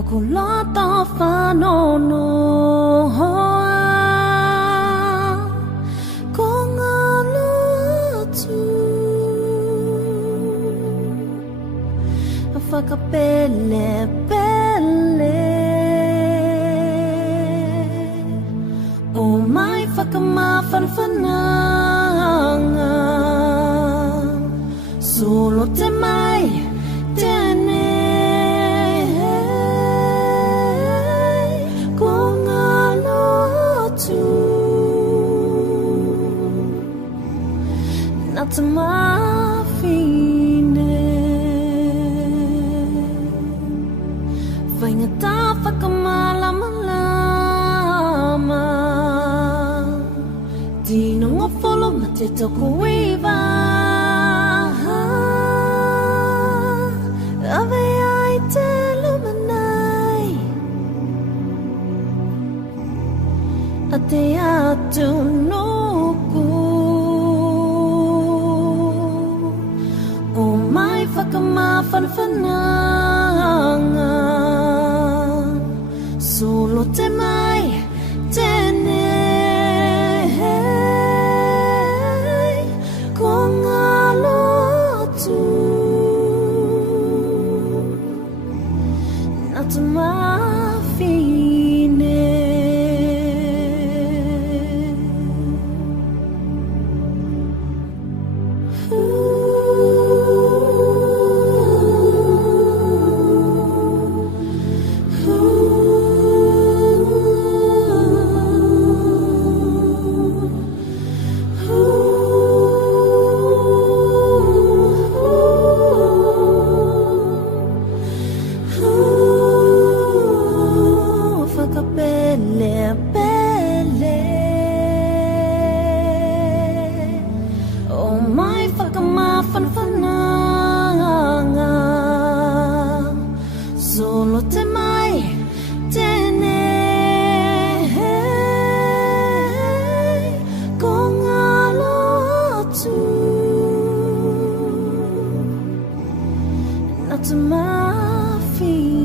Tokulata whanono hoa ko ngā lotu whakapele pele o mai whakamawhanwhananga solo te mai tēne ko ngā lotu nā te mawhine whaingata whakamalamalama dino ngofolo ma te toko iwa ave ai te lumanai a te atu nuku o mai whakamawhanwhananga solo te mai tēne ko ngā lotu nā te mawhine solo te mai tēne ko ngā lotu nā te mawhine